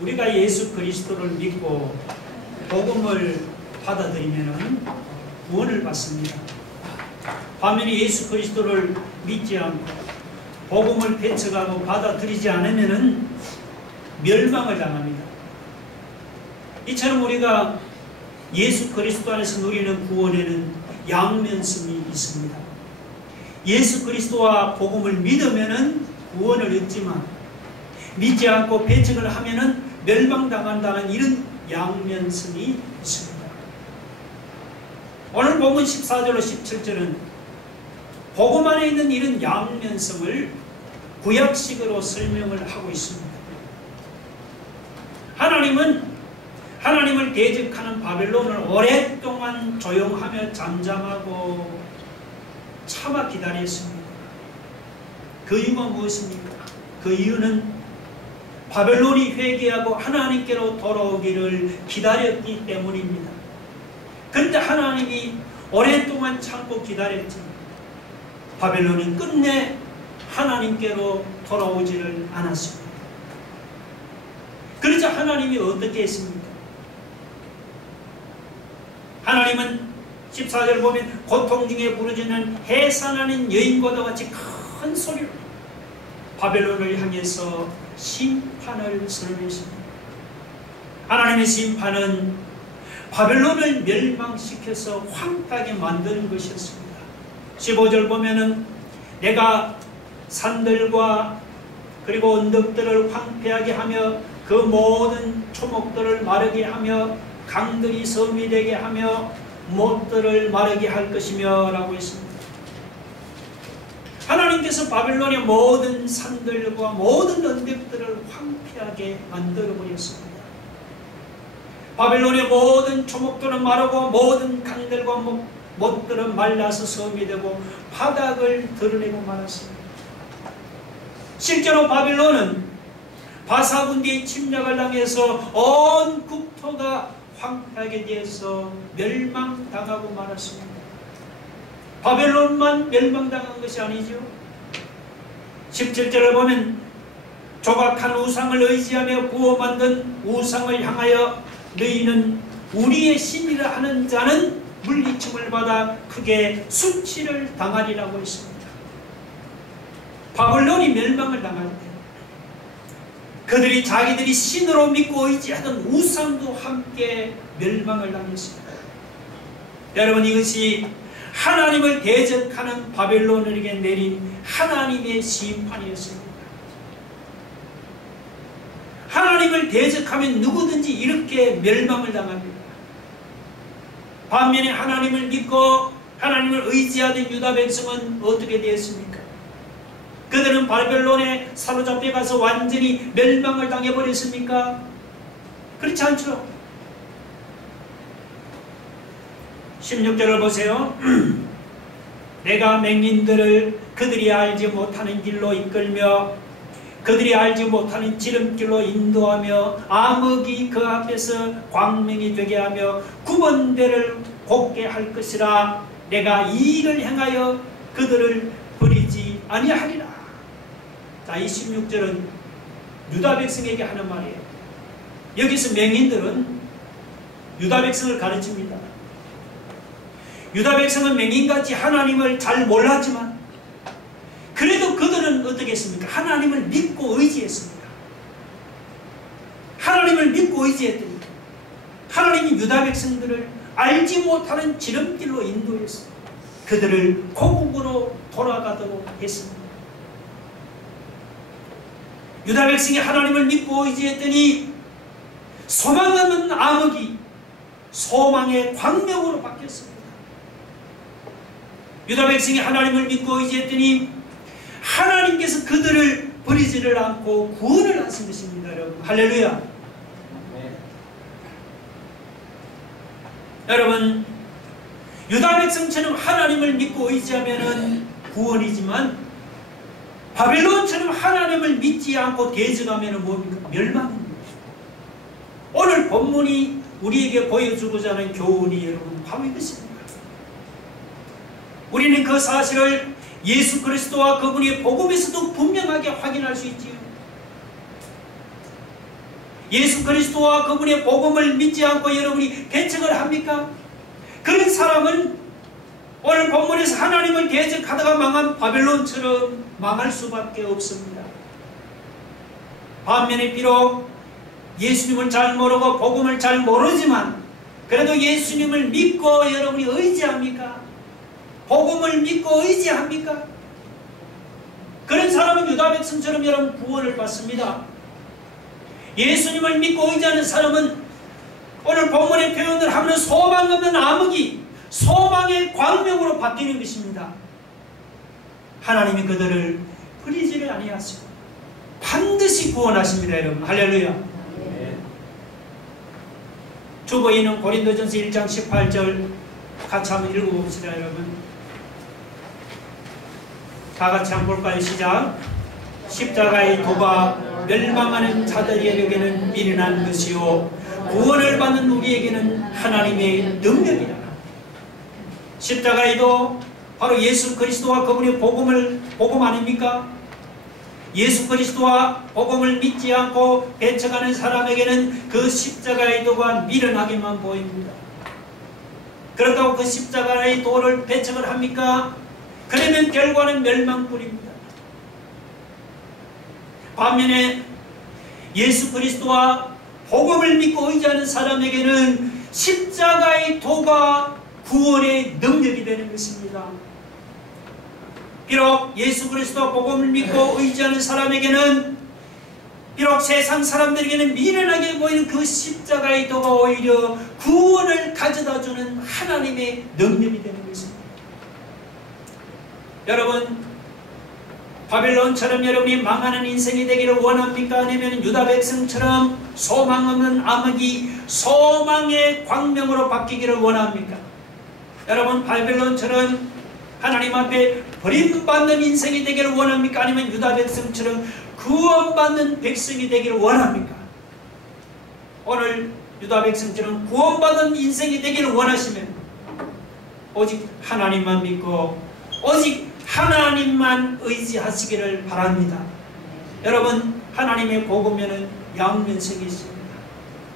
우리가 예수 그리스도를 믿고 복음을 받아들이면 구원을 받습니다. 반면에 예수 그리스도를 믿지 않고 복음을 배척하고 받아들이지 않으면 멸망을 당합니다. 이처럼 우리가 예수 그리스도 안에서 누리는 구원에는 양면성이 있습니다. 예수 그리스도와 복음을 믿으면 구원을 얻지만 믿지 않고 배척을 하면 멸망당한다는 이런 양면성이 있습니다. 오늘 본문 14절로 17절은 복음 안에 있는 이런 양면성을 구약식으로 설명을 하고 있습니다. 하나님을 대적하는 바벨론을 오랫동안 조용하며 잠잠하고 참아 기다렸습니다. 그 이유가 무엇입니까? 그 이유는 바벨론이 회개하고 하나님께로 돌아오기를 기다렸기 때문입니다. 그런데 하나님이 오랫동안 참고 기다렸지만 바벨론이 끝내 하나님께로 돌아오지를 않았습니다. 그러자 하나님이 어떻게 했습니까? 하나님은 14절 보면 고통 중에 부르짖는 해산하는 여인과도 같이 큰 소리로 바벨론을 향해서 심판을 선언했습니다. 하나님의 심판은 바벨론을 멸망시켜서 황폐하게 만드는 것이었습니다. 15절 보면은 내가 산들과 그리고 언덕들을 황폐하게 하며 그 모든 초목들을 마르게 하며 강들이 섬이 되게 하며 못들을 마르게 할 것이며 라고 했습니다. 하나님께서 바벨론의 모든 산들과 모든 언덕들을 황폐하게 만들어 버렸습니다. 바벨론의 모든 초목들은 마르고 모든 강들과 못들은 말라서 섬이 되고 바닥을 드러내고 말았습니다. 실제로 바벨론은 바사군대의 침략을 당해서 온 국토가 황폐하게 되어서 멸망당하고 말았습니다. 바벨론만 멸망당한 것이 아니죠. 17절을 보면 조각한 우상을 의지하며 구워 만든 우상을 향하여 너희는 우리의 신이라 하는 자는 물리침을 받아 크게 수치를 당하리라고 했습니다. 바벨론이 멸망을 당할 때 그들이 자기들이 신으로 믿고 의지하던 우상도 함께 멸망을 당했습니다. 여러분, 이것이 하나님을 대적하는 바벨론에게 내린 하나님의 심판이었습니다. 하나님을 대적하면 누구든지 이렇게 멸망을 당합니다. 반면에 하나님을 믿고 하나님을 의지하던 유다 백성은 어떻게 되었습니까? 그들은 바벨론에 사로잡혀 가서 완전히 멸망을 당해버렸습니까? 그렇지 않죠. 16절을 보세요. 내가 맹인들을 그들이 알지 못하는 길로 이끌며 그들이 알지 못하는 지름길로 인도하며 암흑이 그 앞에서 광명이 되게 하며 구번대를 곱게 할 것이라. 내가 이 일을 행하여 그들을 버리지 아니하리라. 자, 이 16절은 유다 백성에게 하는 말이에요. 여기서 맹인들은 유다 백성을 가르칩니다. 유다 백성은 맹인같이 하나님을 잘 몰랐지만 그래도 그들은 어떻게 했습니까? 하나님을 믿고 의지했습니다. 하나님을 믿고 의지했더니 하나님이 유다 백성들을 알지 못하는 지름길로 인도했습니다. 그들을 고국으로 돌아가도록 했습니다. 유다 백성이 하나님을 믿고 의지했더니 소망 없는 암흑이 소망의 광명으로 바뀌었습니다. 유다 백성이 하나님을 믿고 의지했더니 하나님께서 그들을 버리지를 않고 구원을 하신 것입니다. 여러분, 할렐루야. 네. 여러분, 유다 백성처럼 하나님을 믿고 의지하면 구원이지만 바벨론처럼 하나님을 믿지 않고 대적하면 뭡니까? 멸망입니다. 오늘 본문이 우리에게 보여주고자 하는 교훈이 여러분 바로 이것입니다. 우리는 그 사실을 예수 그리스도와 그분의 복음에서도 분명하게 확인할 수 있지요. 예수 그리스도와 그분의 복음을 믿지 않고 여러분이 배척을 합니까? 그런 사람은 오늘 본문에서 하나님을 대적하다가 망한 바벨론처럼 망할 수밖에 없습니다. 반면에 비록 예수님을 잘 모르고 복음을 잘 모르지만 그래도 예수님을 믿고 여러분이 의지합니까? 복음을 믿고 의지합니까? 그런 사람은 유다 백성처럼 여러분 구원을 받습니다. 예수님을 믿고 의지하는 사람은 오늘 본문의 표현을 하면 소망 없는 암흑이 소망의 광명으로 바뀌는 것입니다. 하나님이 그들을 버리지를 아니하시고 반드시 구원하십니다. 여러분 할렐루야. 주보이는 고린도전서 1장 18절 같이 한번 읽어봅시다. 여러분 다 같이 한번 볼까요? 시작. 십자가의 도가 멸망하는 자들에게는 미련한 것이요 구원을 받는 우리에게는 하나님의 능력이다. 십자가의 도 바로 예수 그리스도와 그분의 복음 아닙니까? 예수 그리스도와 복음을 믿지 않고 배척하는 사람에게는 그 십자가의 도가 미련하게만 보입니다. 그렇다고 그 십자가의 도를 배척을 합니까? 그러면 결과는 멸망뿐입니다. 반면에 예수 그리스도와 복음을 믿고 의지하는 사람에게는 십자가의 도가 구원의 능력이 되는 것입니다. 비록 예수 그리스도 복음을 믿고 의지하는 사람에게는 비록 세상 사람들에게는 미련하게 보이는 그 십자가의 도가 오히려 구원을 가져다주는 하나님의 능력이 되는 것입니다. 여러분 바벨론처럼 여러분이 망하는 인생이 되기를 원합니까? 아니면 유다 백성처럼 소망 없는 암흑이 소망의 광명으로 바뀌기를 원합니까? 여러분 바벨론처럼 하나님 앞에 버림받는 인생이 되기를 원합니까? 아니면 유다 백성처럼 구원받는 백성이 되기를 원합니까? 오늘 유다 백성처럼 구원받는 인생이 되기를 원하시면 오직 하나님만 믿고 오직 하나님만 의지하시기를 바랍니다. 여러분 하나님의 복음에는 양면성이 있습니다.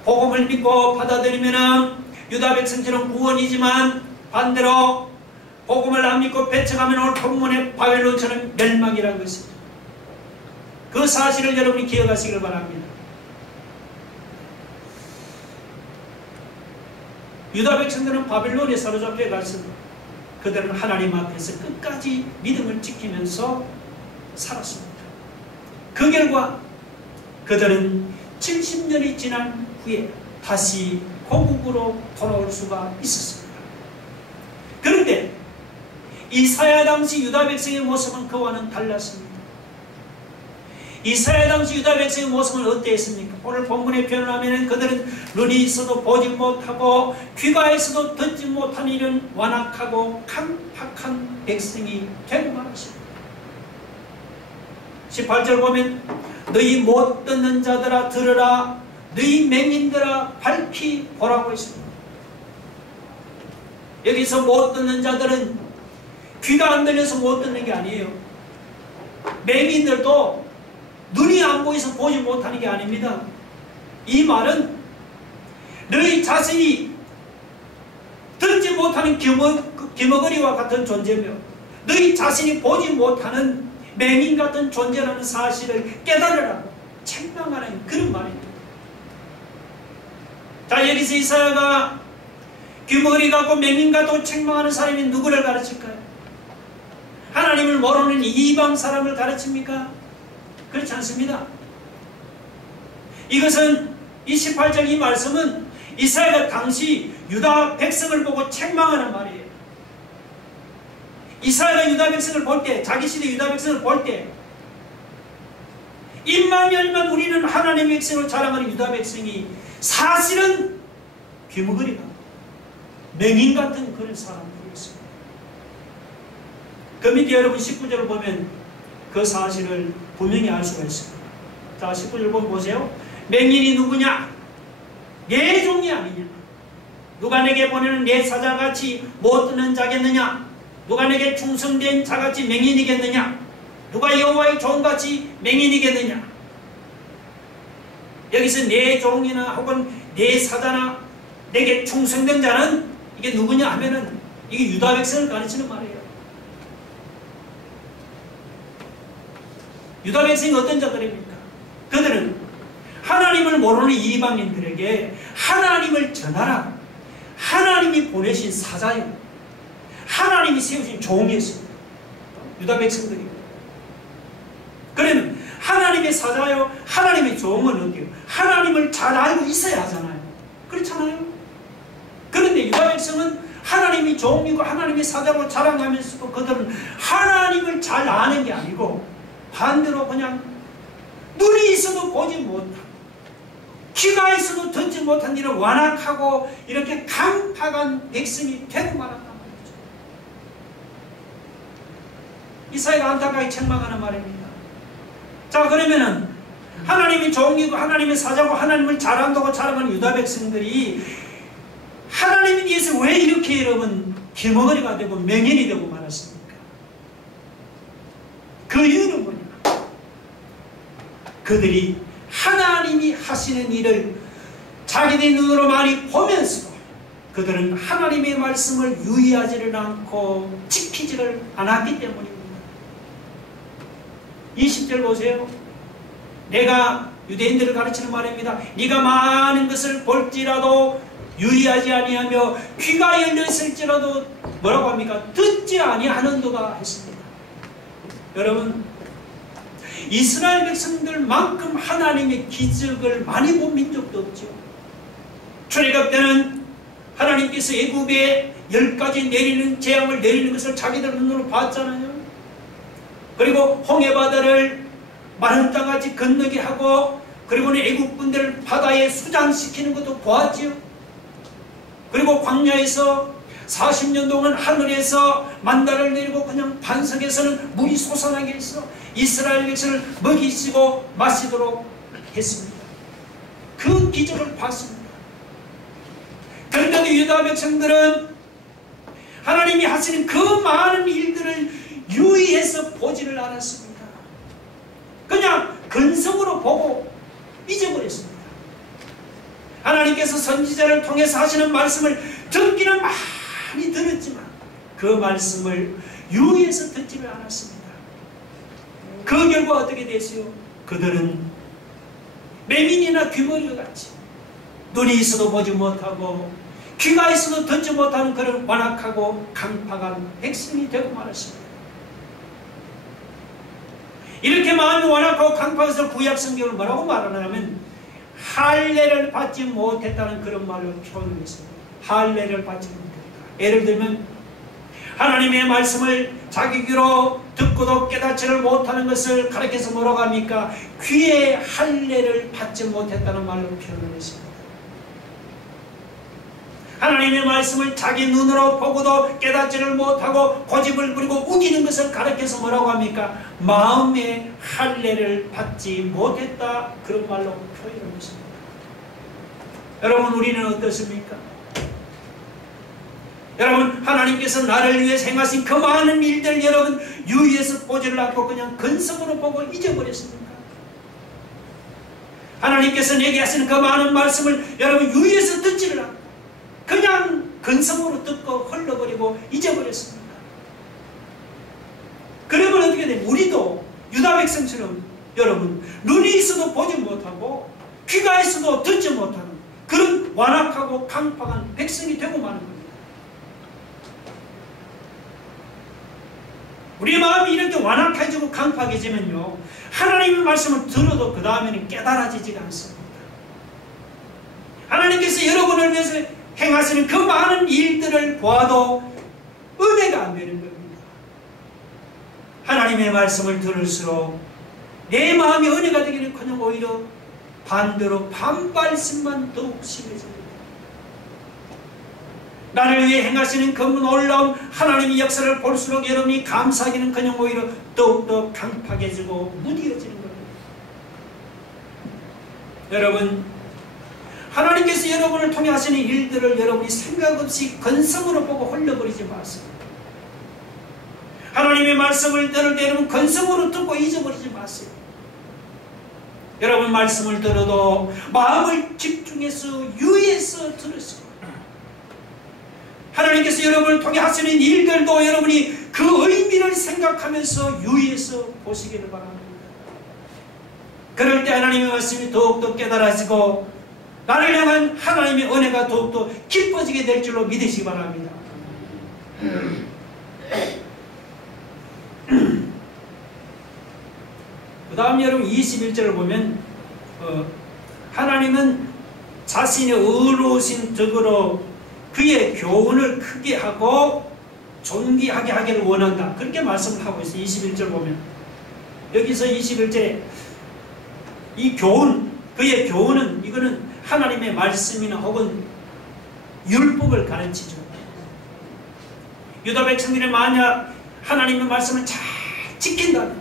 복음을 믿고 받아들이면 유다 백성처럼 구원이지만 반대로 복음을 안 믿고 배척하면 오늘 본문의 바벨론처럼 멸망이라는 것입니다. 그 사실을 여러분이 기억하시기를 바랍니다. 유다 백성들은 바벨론에 사로잡혀 갔습니다. 그들은 하나님 앞에서 끝까지 믿음을 지키면서 살았습니다. 그 결과 그들은 70년이 지난 후에 다시 고국으로 돌아올 수가 있었습니다. 그런데 이사야 당시 유다 백성의 모습은 그와는 달랐습니다. 이사야 당시 유다 백성의 모습은 어땠습니까? 오늘 본문에 표현을 하면 그들은 눈이 있어도 보지 못하고 귀가 있어도 듣지 못한 이런 완악하고 강팍한 백성이 되고 말았습니다. 18절 보면 너희 못 듣는 자들아 들으라 너희 맹인들아 밝히 보라고 했습니다. 여기서 못 듣는 자들은 귀가 안 들려서 못 듣는 게 아니에요. 맹인들도 눈이 안 보여서 보지 못하는 게 아닙니다. 이 말은 너희 자신이 듣지 못하는 기머거리와 같은 존재며 너희 자신이 보지 못하는 맹인 같은 존재라는 사실을 깨달으라고 책망하는 그런 말입니다. 자, 여기서 이사야가 귀머거리 같고 맹인 같고 책망하는 사람이 누구를 가르칠까요? 하나님을 모르는 이방 사람을 가르칩니까? 그렇지 않습니다. 이것은 이 18절 이 말씀은 이사야가 당시 유다 백성을 보고 책망하는 말이에요. 이사야가 유다 백성을 볼 때, 자기 시대 유다 백성을 볼 때 입만 열면 우리는 하나님의 백성으로 자랑하는 유다 백성이 사실은 귀머거리가 맹인 같은 그런 사람들이었습니다. 그 밑에 여러분 19절을 보면 그 사실을 분명히 알 수가 있습니다. 자, 19절 보세요. 맹인이 누구냐? 내 종이 아니냐? 누가 내게 보내는 내 사자같이 못 듣는 자겠느냐? 누가 내게 충성된 자같이 맹인이겠느냐? 누가 여호와의 종같이 맹인이겠느냐? 여기서 내 종이나 혹은 내 사자나 내게 충성된 자는 이게 누구냐 하면은 이게 유다 백성을 가르치는 말이에요. 유다 백성이 어떤 자들입니까? 그들은 하나님을 모르는 이방인들에게 하나님을 전하라. 하나님이 보내신 사자요. 하나님이 세우신 종이었습니다. 유다 백성들이. 그러면 하나님의 사자요, 하나님의 종은 어때요? 하나님을 잘 알고 있어야 하잖아요. 그렇잖아요. 그런데 유다 백성은 하나님이 종이고 하나님의 사자로 자랑하면서도 그들은 하나님을 잘 아는 게 아니고 반대로 그냥 눈이 있어도 보지 못하고 귀가 있어도 듣지 못한 일을 완악하고 이렇게 강팍한 백성이 되고 말았단 말이죠. 이 사회가 안타깝게 책망하는 말입니다. 자, 그러면은 하나님이 종이고 하나님의 사자고 하나님을 잘한다고 자랑하는 유다 백성들이 하나님에 대해서 왜 이렇게 여러분 길머거리가 되고 맹인이 되고 말았습니까? 그 이유는 뭐냐? 그들이 하나님이 하시는 일을 자기들 눈으로 많이 보면서도 그들은 하나님의 말씀을 유의하지를 않고 지키지를 않았기 때문입니다. 20절 보세요. 내가 유대인들을 가르치는 말입니다. 네가 많은 것을 볼지라도 유의하지 아니하며 귀가 열려있을지라도 뭐라고 합니까? 듣지 아니하는도다 했습니다. 여러분, 이스라엘 백성들만큼 하나님의 기적을 많이 본 민족도 없죠. 출애굽 때는 하나님께서 애굽에 10가지 내리는 재앙을 내리는 것을 자기들 눈으로 봤잖아요. 그리고 홍해바다를 마른 땅같이 건너게 하고 그리고는 애굽 분들을 바다에 수장시키는 것도 보았지요. 그리고 광야에서 40년 동안 하늘에서 만나를 내리고 그냥 반석에서는 물이 솟아나게 해서 이스라엘 백성을 먹이시고 마시도록 했습니다. 그 기적을 봤습니다. 그런데도 유다 백성들은 하나님이 하시는 그 많은 일들을 유의해서 보지를 않았습니다. 그냥 근성으로 보고 잊어버렸습니다. 하나님께서 선지자를 통해서 하시는 말씀을 듣기는 많이 들었지만 그 말씀을 유의해서 듣지를 않았습니다. 그 결과 어떻게 됐어요? 그들은 매민이나 귀머리와 같이 눈이 있어도 보지 못하고 귀가 있어도 듣지 못하는 그런 완악하고 강팍한 백성이 되고 말았습니다. 이렇게 마음이 완악하고 강팍해서 구약 성경을 뭐라고 말하냐면 할례를 받지 못했다는 그런 말로 표현을 했습니다. 할례를 받지 못했다. 예를 들면 하나님의 말씀을 자기 귀로 듣고도 깨닫지를 못하는 것을 가르쳐서 뭐라고 합니까? 귀에 할례를 받지 못했다는 말로 표현을 했습니다. 하나님의 말씀을 자기 눈으로 보고도 깨닫지를 못하고 고집을 부리고 우기는 것을 가르쳐서 뭐라고 합니까? 마음의 할례를 받지 못했다. 그런 말로 표현을 했습니다. 여러분, 우리는 어떻습니까? 여러분, 하나님께서 나를 위해 행하신 그 많은 일들 여러분 유의해서 보지를 않고 그냥 근성으로 보고 잊어버렸습니까? 하나님께서 내게 하시는 그 많은 말씀을 여러분 유의해서 듣지를 않고 그냥 근성으로 듣고 흘러버리고 잊어버렸습니다. 그러면 어떻게 됩니까? 우리도 유다 백성처럼 여러분 눈이 있어도 보지 못하고 귀가 있어도 듣지 못하는 그런 완악하고 강팍한 백성이 되고 마는 겁니다. 우리의 마음이 이렇게 완악해지고 강팍해지면요 하나님의 말씀을 들어도 그 다음에는 깨달아지지가 않습니다. 하나님께서 여러분을 위해서 행하시는 그 많은 일들을 보아도 은혜가 안 되는 겁니다. 하나님의 말씀을 들을수록 내 마음이 은혜가 되기는커녕 오히려 반대로 반발심만 더욱 심해집니다. 나를 위해 행하시는 그 놀라운 하나님의 역사를 볼수록 여러분이 감사하기는커녕 오히려 더욱더 강팍해지고 무디어지는 겁니다. 여러분, 하나님께서 여러분을 통해 하시는 일들을 여러분이 생각 없이 건성으로 보고 흘려버리지 마세요. 하나님의 말씀을 들을 때 여러분 건성으로 듣고 잊어버리지 마세요. 여러분 말씀을 들어도 마음을 집중해서 유의해서 들으시고 하나님께서 여러분을 통해 하시는 일들도 여러분이 그 의미를 생각하면서 유의해서 보시기를 바랍니다. 그럴 때 하나님의 말씀이 더욱더 깨달아지고 나를 향한 하나님의 은혜가 더욱더 깊어지게 될 줄로 믿으시기 바랍니다. 그 다음 여러분 21절을 보면 하나님은 자신의 의로우신 덕으로 그의 교훈을 크게 하고 존귀하게 하기를 원한다. 그렇게 말씀을 하고 있어요. 21절 보면 여기서 21절에 이 교훈, 그의 교훈은 이거는 하나님의 말씀이나 혹은 율법을 가르치죠. 유다 백성들이 만약 하나님의 말씀을 잘 지킨다면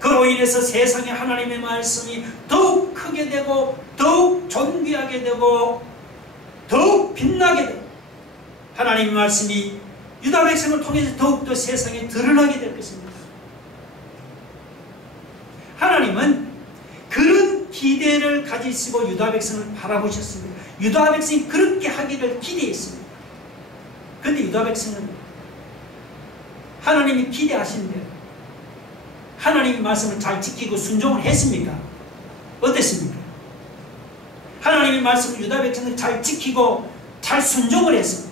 그로 인해서 세상에 하나님의 말씀이 더욱 크게 되고 더욱 존귀하게 되고 더욱 빛나게 되고 하나님의 말씀이 유다 백성을 통해서 더욱더 세상에 드러나게 될 것입니다. 하나님은 그런 기대를 가지시고 유다 백성을 바라보셨습니다. 유다 백성이 그렇게 하기를 기대했습니다. 그런데 유다 백성은 하나님이 기대하신 대로 하나님의 말씀을 잘 지키고 순종을 했습니까? 어땠습니까? 하나님의 말씀을 유다 백성을 잘 지키고 잘 순종을 해서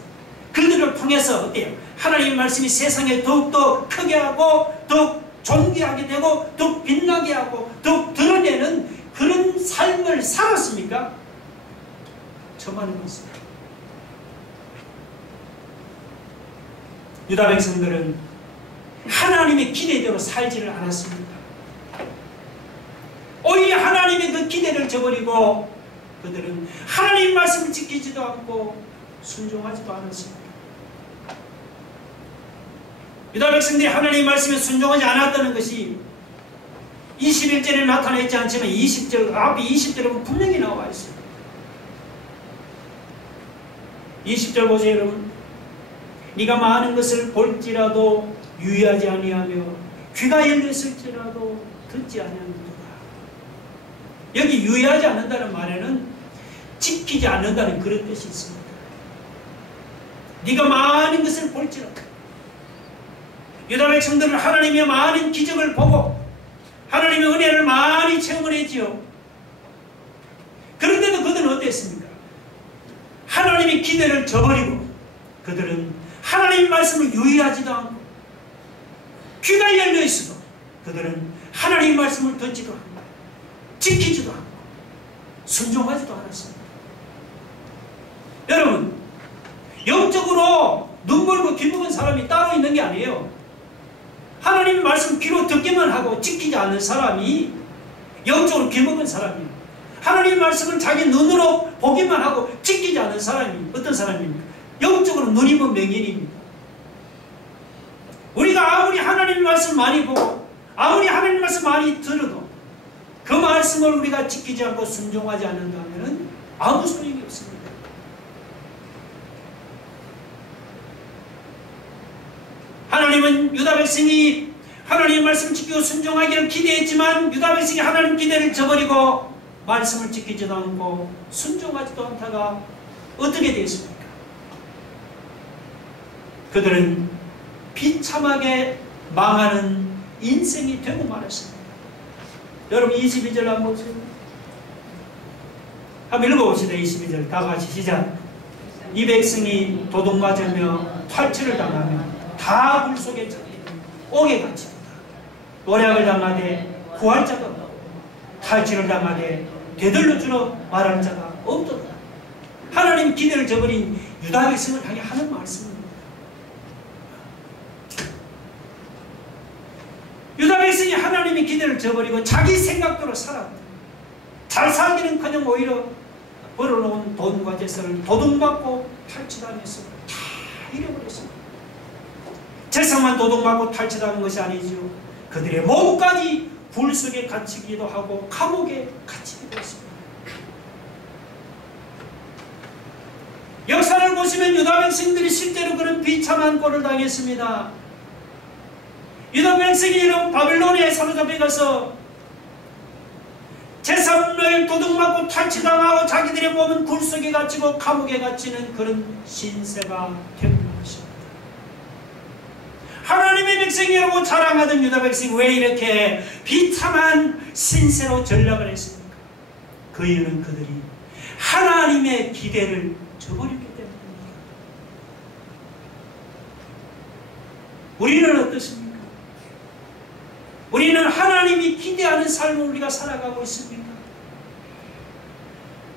그들을 통해서 어때요? 하나님의 말씀이 세상에 더욱더 크게 하고 더욱 존귀하게 되고 더욱 빛나게 하고 더욱 드러내는 그런 삶을 살았습니까? 저만은 없습니다. 유다 백성들은 하나님의 기대대로 살지를 않았습니다. 오히려 하나님의 그 기대를 저버리고 그들은 하나님의 말씀을 지키지도 않고 순종하지도 않았습니다. 유다 백성들이 하나님의 말씀에 순종하지 않았다는 것이 21절에 나타나 있지 않지만 20절, 앞에 20절에 보면 분명히 나와 있어요. 20절 보세요 여러분. 네가 많은 것을 볼지라도 유의하지 아니하며 귀가 열렸을지라도 듣지 아니하는도다. 여기 유의하지 않는다는 말에는 지키지 않는다는 그런 뜻이 있습니다. 네가 많은 것을 볼지라도 유다 백성들은 하나님의 많은 기적을 보고 하나님의 은혜를 많이 체험을 했지요. 그런데도 그들은 어땠습니까? 하나님의 기대를 저버리고 그들은 하나님의 말씀을 유의하지도 않고 귀가 열려있어도 그들은 하나님의 말씀을 듣지도 않고 지키지도 않고 순종하지도 않았습니다. 여러분, 영적으로 눈물고 귀먹은 사람이 따로 있는 게 아니에요. 하나님의 말씀 귀로 듣기만 하고 지키지 않는 사람이 영적으로 귀먹은 사람이에요. 하나님의 말씀을 자기 눈으로 보기만 하고 지키지 않는 사람이 어떤 사람입니까? 영적으로 눈이 먼 맹인입니다. 우리가 아무리 하나님의 말씀 많이 보고 아무리 하나님의 말씀 많이 들어도 그 말씀을 우리가 지키지 않고 순종하지 않는다면 아무 소용이 없습니다. 하나님은 유다 백성이 하나님의 말씀을 지키고 순종하기를 기대했지만 유다 백성이 하나님 기대를 저버리고 말씀을 지키지도 않고 순종하지도 않다가 어떻게 되었습니까? 그들은 비참하게 망하는 인생이 되고 말았습니다. 여러분 22절 한번 보세요. 한번 읽어봅시다. 22절 다 같이 시작. 이 백성이 도둑맞으며 탈취를 당하며 다 물속에 옥에 갇힙니다. 노략을 당하되 구할 자가 없고 탈취를 당하되 되돌려 주러 말할 자가 없도다. 하나님 기대를 저버린 유다 백성을 향해 하는 말씀입니다. 유다 백성이 하나님의 기대를 저버리고 자기 생각대로 살았다. 잘 살기는커녕 오히려 벌어놓은 돈과 재산을 도둑맞고 탈취당해서 다 잃어버렸습니다. 재산만 도둑맞고 탈취당한 것이 아니지요. 그들의 몸까지 불 속에 갇히기도 하고 감옥에 갇히기도 했습니다. 역사를 보시면 유다 백성들이 실제로 그런 비참한 꼴을 당했습니다. 유다 백성이 이런 바빌론에 사로잡혀 가서 도둑맞고 탈취당하고 자기들의 몸은 굴속에 갇히고 감옥에 갇히는 그런 신세가 되는 것입니다. 하나님의 백성이라고 자랑하던 유다 백성이 왜 이렇게 비참한 신세로 전락을 했습니까? 그 이유는 그들이 하나님의 기대를 저버렸기 때문입니다. 우리는 어떻습니까? 우리는 하나님이 기대하는 삶을 우리가 살아가고 있습니까?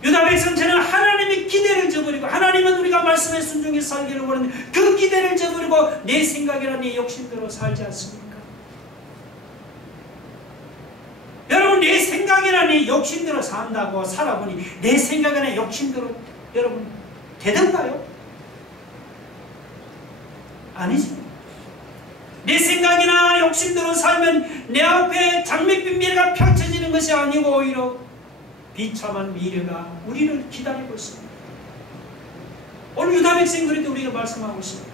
유다 백성처럼 하나님의 기대를 저버리고, 하나님은 우리가 말씀에 순종해서 살기를 원하는데 그 기대를 저버리고 내 생각이나 내 욕심대로 살지 않습니까? 여러분, 내 생각이나 내 욕심대로 산다고 살아보니 내 생각이나 욕심대로 여러분 되던가요? 아니지. 내 생각이나 욕심대로 살면 내 앞에 장밋빛 미래가 펼쳐지는 것이 아니고 오히려 비참한 미래가 우리를 기다리고 있습니다. 오늘 유다 백성들에게 우리가 말씀하고 있습니다.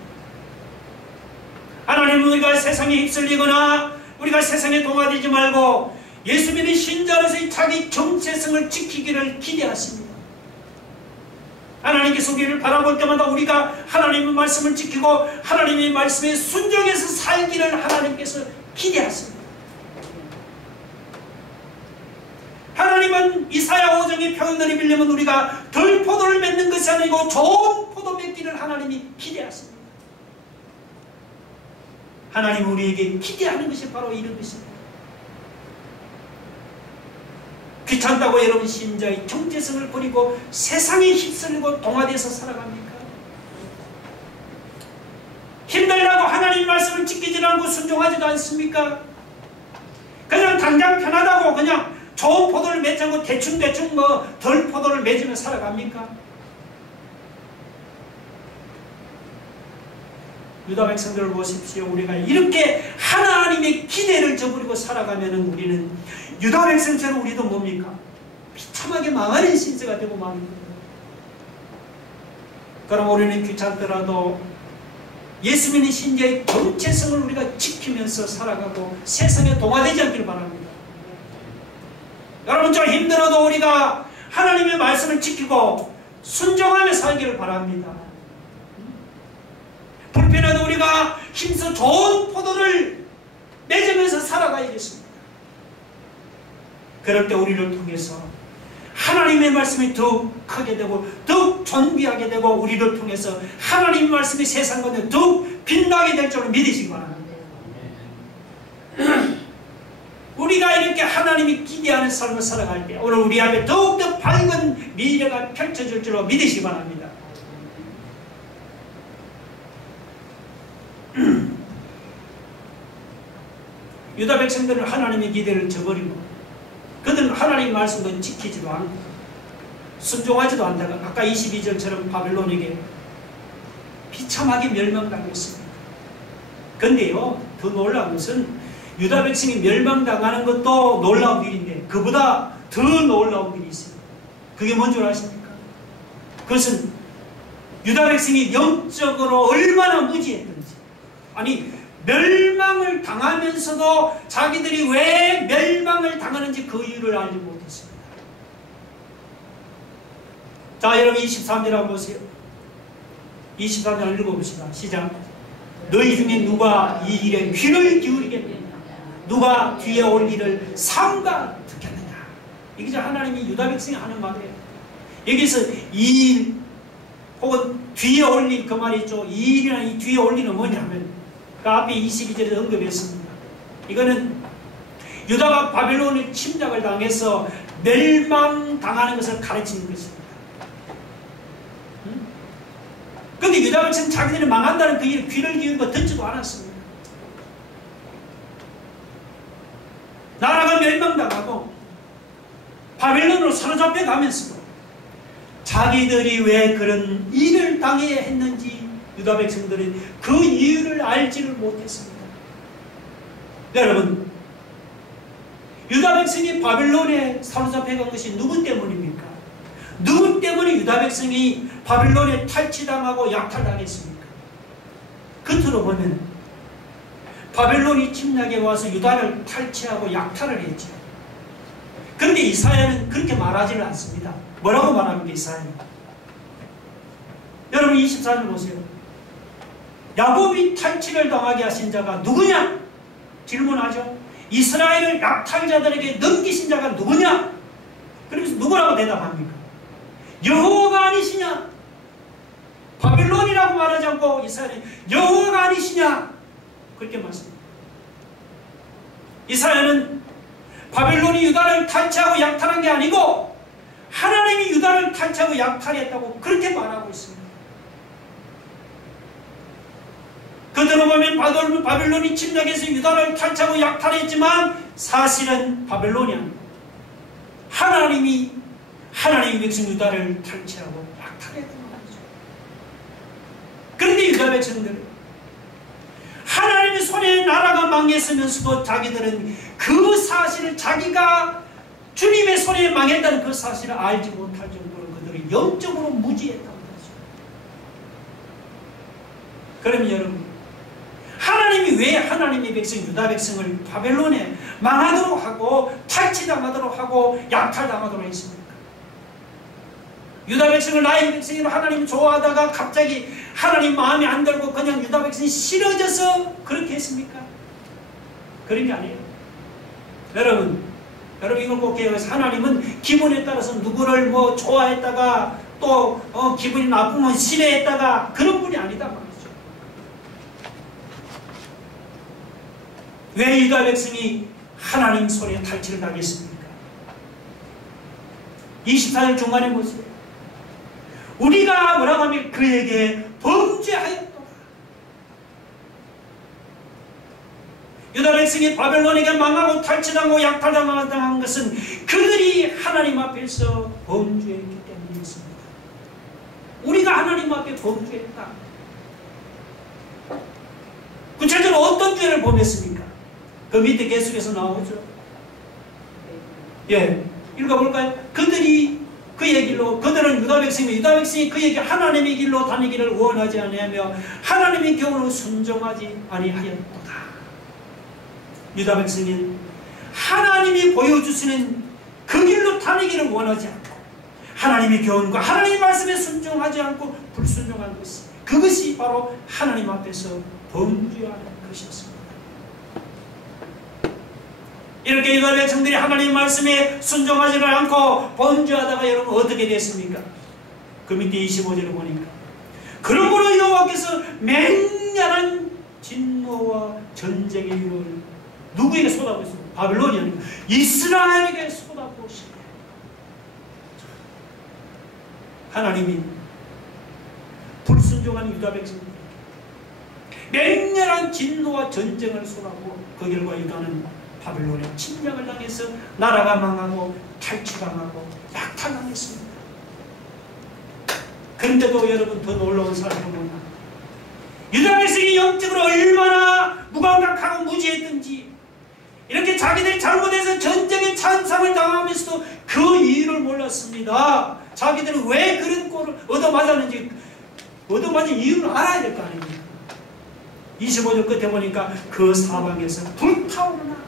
하나님은 우리가 세상에 휩쓸리거나 우리가 세상에 동화되지 말고 예수 믿는 신자로서의 자기 정체성을 지키기를 기대하십니다. 하나님께서 우리를 바라볼 때마다 우리가 하나님의 말씀을 지키고 하나님의 말씀에 순종해서 살기를 하나님께서 기대하십니다. 하나님은 이사야 5장의 표현을 빌리면 우리가 덜 포도를 맺는 것이 아니고 좋은 포도 맺기를 하나님이 기대하십니다. 하나님은 우리에게 기대하는 것이 바로 이런 것입니다. 귀찮다고 여러분 신자의 정체성을 버리고 세상에 휩쓸리고 동화돼서 살아갑니까? 힘들다고 하나님 말씀을 지키지 않고 순종하지도 않습니까? 그냥 당장 편하다고 그냥 좋은 포도를 맺지 않고 대충 덜 포도를 맺으며 살아갑니까? 유다 백성들을 보십시오. 우리가 이렇게 하나님의 기대를 저버리고 살아가면 우리는 유다 백성처럼 우리도 뭡니까? 비참하게 망하는 신세가 되고 마는 거예요. 그럼 우리는 귀찮더라도 예수 믿는 신자의 정체성을 우리가 지키면서 살아가고 세상에 동화되지 않기를 바랍니다. 여러분, 좀 힘들어도 우리가 하나님의 말씀을 지키고 순종하며 살기를 바랍니다. 불편해도 우리가 힘써 좋은 포도를 맺으면서 살아가야겠습니다. 그럴 때 우리를 통해서 하나님의 말씀이 더욱 크게 되고 더욱 존귀하게 되고 우리를 통해서 하나님의 말씀이 세상 가운데 더욱 빛나게 될 줄을 믿으시기 바랍니다. 우리가 이렇게 하나님이 기대하는 삶을 살아갈 때 오늘 우리 앞에 더욱더 밝은 미래가 펼쳐질 줄로 믿으시기 바랍니다. 유다 백성들은 하나님의 기대를 저버리고 그들은 하나님의 말씀을 지키지도 않고 순종하지도 않다가 아까 22절처럼 바벨론에게 비참하게 멸망당했습니다. 그런데요, 더 놀라운 것은 유다 백성이 멸망당하는 것도 놀라운 일인데 그보다 더 놀라운 일이 있어요. 그게 뭔 줄 아십니까? 그것은 유다 백성이 영적으로 얼마나 무지했던지, 아니 멸망을 당하면서도 자기들이 왜 멸망을 당하는지 그 이유를 알지 못했습니다. 자, 여러분 23절 한번 보세요. 23절 읽어봅시다. 시작. 너희 중에 누가 이 일에 귀를 기울이겠느냐? 누가 뒤에 올 일을 삼가 듣겠느냐? 이게 하나님이 유다 백성이 하는 말이에요. 여기서 이 일 혹은 뒤에 올 일, 그 말이 있죠. 이 일이나 이 뒤에 올 일은 뭐냐면 그 앞에 22절에 언급했습니다. 이거는 유다가 바벨론의 침략을 당해서 멸망당하는 것을 가르치는 것입니다. 그런데 유다 백성은 자기들이 망한다는 그 일에 귀를 기울이고 듣지도 않았습니다. 나라가 멸망당하고 바벨론으로 사로잡혀 가면서 자기들이 왜 그런 일을 당해야 했는지 유다 백성들은 그 이유를 알지를 못했습니다. 여러분, 유다 백성이 바벨론에 사로잡혀 간 것이 누구 때문입니까? 누구 때문에 유다 백성이 바벨론에 탈취당하고 약탈당했습니까? 겉으로 보면 바벨론이 침략해 와서 유다를 탈취하고 약탈을 했죠. 그런데 이사야는 그렇게 말하지는 않습니다. 뭐라고 말합니까? 이사야는? 여러분 24절 보세요. 야곱이 탈취를 당하게 하신 자가 누구냐? 질문하죠. 이스라엘을 약탈자들에게 넘기신 자가 누구냐? 그러면서 누구라고 대답합니까? 여호와가 아니시냐? 바빌론이라고 말하지 않고 이스라엘이 여호와가 아니시냐? 그렇게 말씀합니다. 이스라엘은 바빌론이 유다를 탈취하고 약탈한 게 아니고 하나님이 유다를 탈취하고 약탈했다고 그렇게 말하고 있습니다. 그대로 보면 바빌론이 침략해서 유다를 탈취하고 약탈했지만 사실은 바빌론이 아니고 하나님의 백성 유다를 탈취하고 약탈했던 말이죠. 그런데 유다 백성들은 하나님의 손에 나라가 망했으면서도 자기들은 그 사실을 자기가 주님의 손에 망했다는 그 사실을 알지 못할 정도로 그들은 영적으로 무지했다는 거죠. 그러면 여러분, 하나님이 왜 하나님의 백성 유다 백성을 바벨론에 망하도록 하고 탈취당하도록 하고 약탈당하도록 했습니까? 유다 백성을 나의 백성으로 하나님 좋아하다가 갑자기 하나님 마음에 안 들고 그냥 유다 백성이 싫어져서 그렇게 했습니까? 그런 게 아니에요. 여러분 이걸 꼭 기억해서 하나님은 기분에 따라서 누구를 뭐 좋아했다가 또 기분이 나쁘면 싫어했다가 그런 분이 아니다 말이죠. 왜 유다 백성이 하나님 손에 탈취를 당했습니까? 24절 중간에 보세요. 우리가 뭐라고 하면 그에게 범죄하였도다. 유다 백성이 바벨론에게 망하고 탈취당하고 약탈당한 것은 그들이 하나님 앞에서 범죄했기 때문이었습니다. 우리가 하나님 앞에 범죄했다. 구체적으로 어떤 죄를 범했습니까? 그 밑에 계속해서 나오죠. 예, 읽어볼까요? 그들은 유다 백성이 그에게 하나님의 길로 다니기를 원하지 아니하며 하나님의 교훈을 순종하지 아니하였도다. 유다 백성은 하나님이 보여주시는 그 길로 다니기를 원하지 않고 하나님의 교훈과 하나님의 말씀에 순종하지 않고 불순종한 그것이 바로 하나님 앞에서 범죄하는 것이었습니다. 이렇게 유다 백성들이 하나님 말씀에 순종하지를 않고 범죄하다가 여러분 어떻게 됐습니까? 그 밑에 25절을 보니까 그러므로 여호와께서 맹렬한 진노와 전쟁의 일을 누구에게 쏟아부었습니까? 바빌론이 아니고 이스라엘에게 쏟아부었습니다. 하나님이 불순종한 유다 백성들에게 맹렬한 진노와 전쟁을 쏟아부어 그 결과 유다는 바빌론에 침략을 당해서 나라가 망하고 탈취당하고 약탈당했습니다. 그런데도 여러분 더 놀라운 사실은 뭐냐? 유다 백성이 영적으로 얼마나 무감각하고 무지했던지 이렇게 자기들이 잘못해서 전쟁의 찬상을 당하면서도 그 이유를 몰랐습니다. 자기들은 왜 그런 꼴을 얻어맞았는지 얻어맞은 이유를 알아야 될 거 아닙니까? 25절 끝에 보니까 그 사방에서 불타오르나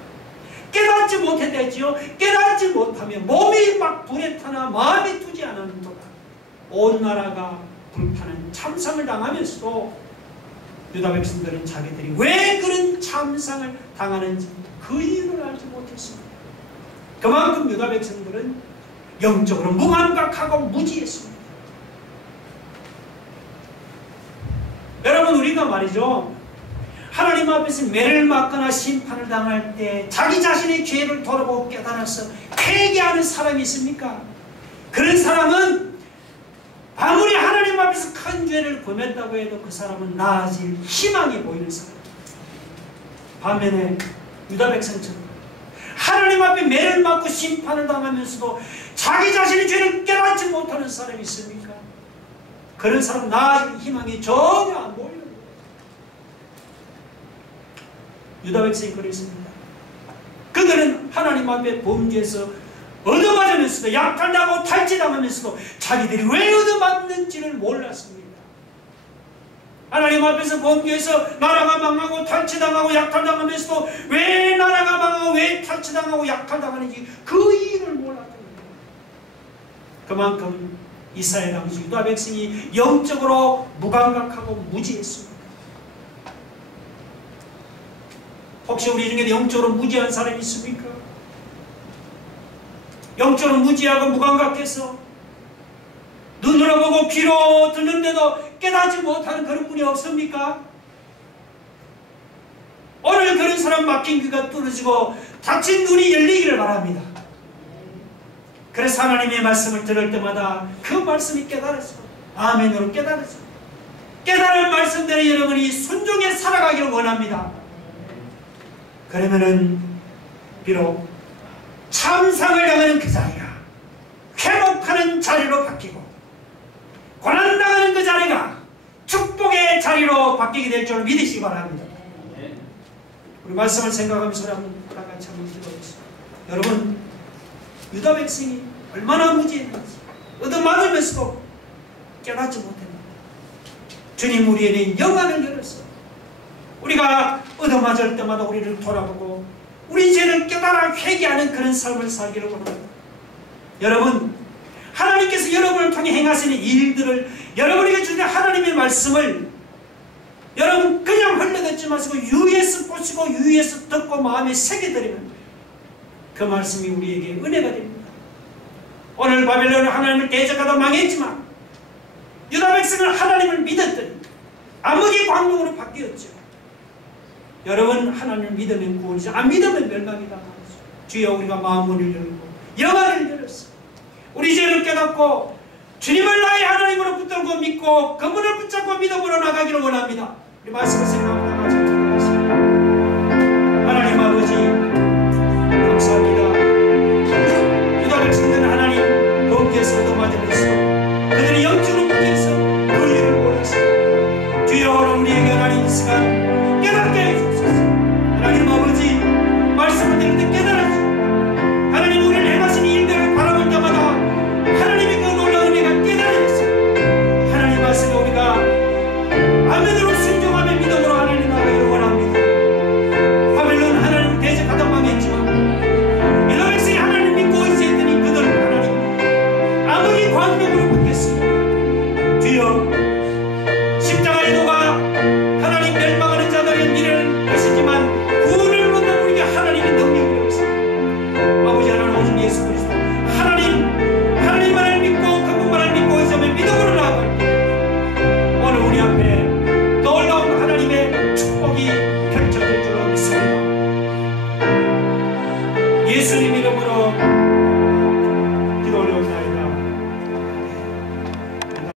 깨닫지 못했대지요. 깨닫지 못하면 몸이 막 불에 타나 마음이 두지 않았도다. 온 나라가 불타는 참상을 당하면서도 유다 백성들은 자기들이 왜 그런 참상을 당하는지 그 이유를 알지 못했습니다. 그만큼 유다 백성들은 영적으로 무감각하고 무지했습니다. 여러분 우리가 말이죠. 하나님 앞에서 매를 맞거나 심판을 당할 때 자기 자신의 죄를 돌아보고 깨달아서 회개하는 사람이 있습니까? 그런 사람은 아무리 하나님 앞에서 큰 죄를 범했다고 해도 그 사람은 나아질 희망이 보이는 사람입니다. 반면에 유다 백성처럼 하나님 앞에 매를 맞고 심판을 당하면서도 자기 자신의 죄를 깨닫지 못하는 사람이 있습니까? 그런 사람은 나아질 희망이 전혀 안 보여요. 유다 백성이 그랬습니다. 그들은 하나님 앞에 범죄해서 얻어맞으면서도 약탈당하고 탈취당하면서도 자기들이 왜 얻어맞는지를 몰랐습니다. 하나님 앞에서 범죄해서 나라가 망하고 탈취당하고 약탈당하면서도 왜 나라가 망하고 왜 탈취당하고 약탈당하는지 그 이유를 몰랐던 거예요. 그만큼 이스라엘 당시 유다 백성이 영적으로 무감각하고 무지했습니다. 혹시 우리 중에 영적으로 무지한 사람이 있습니까? 영적으로 무지하고 무감각해서 눈으로 보고 귀로 듣는데도 깨닫지 못하는 그런 분이 없습니까? 오늘 그런 사람 막힌 귀가 뚫어지고 닫힌 눈이 열리기를 바랍니다. 그래서 하나님의 말씀을 들을 때마다 그 말씀이 깨달아져 아멘으로 깨달아져 깨달은 말씀대로 여러분이 순종해 살아가기를 원합니다. 그러면은 비록 참상을 당하는 그 자리가 회복하는 자리로 바뀌고 고난당하는 그 자리가 축복의 자리로 바뀌게 될 줄 믿으시기 바랍니다. 우리 말씀을 생각하면서 우리 한번 다 같이 한번 기도하겠습니다. 여러분, 유다 백성이 얼마나 무지했는지 얻어맞으면서도 깨닫지 못했는데 주님 우리에게 영안을 열었어요. 우리가 얻어맞을 때마다 우리를 돌아보고 우리 죄를 깨달아 회개하는 그런 삶을 살기를 원합니다. 여러분, 하나님께서 여러분을 통해 행하시는 일들을 여러분에게 주신 하나님의 말씀을 여러분 그냥 흘려듣지 마시고 유의해서 보시고 유의해서 듣고 마음에 새겨드리면 그 말씀이 우리에게 은혜가 됩니다. 오늘 바벨론은 하나님을 대적하다 망했지만 유다 백성은 하나님을 믿었더니 암흑의 광명으로 바뀌었죠. 여러분, 하나님을 믿으면 구원이죠. 안 믿으면 멸망이다. 주여, 우리가 마음문을 열고 영안을 열었어. 우리 죄를 깨닫고 주님을 나의 하나님으로 붙들고 믿고 그분을 붙잡고 믿음으로 나가기를 원합니다. 우리 말씀을 생각합니다.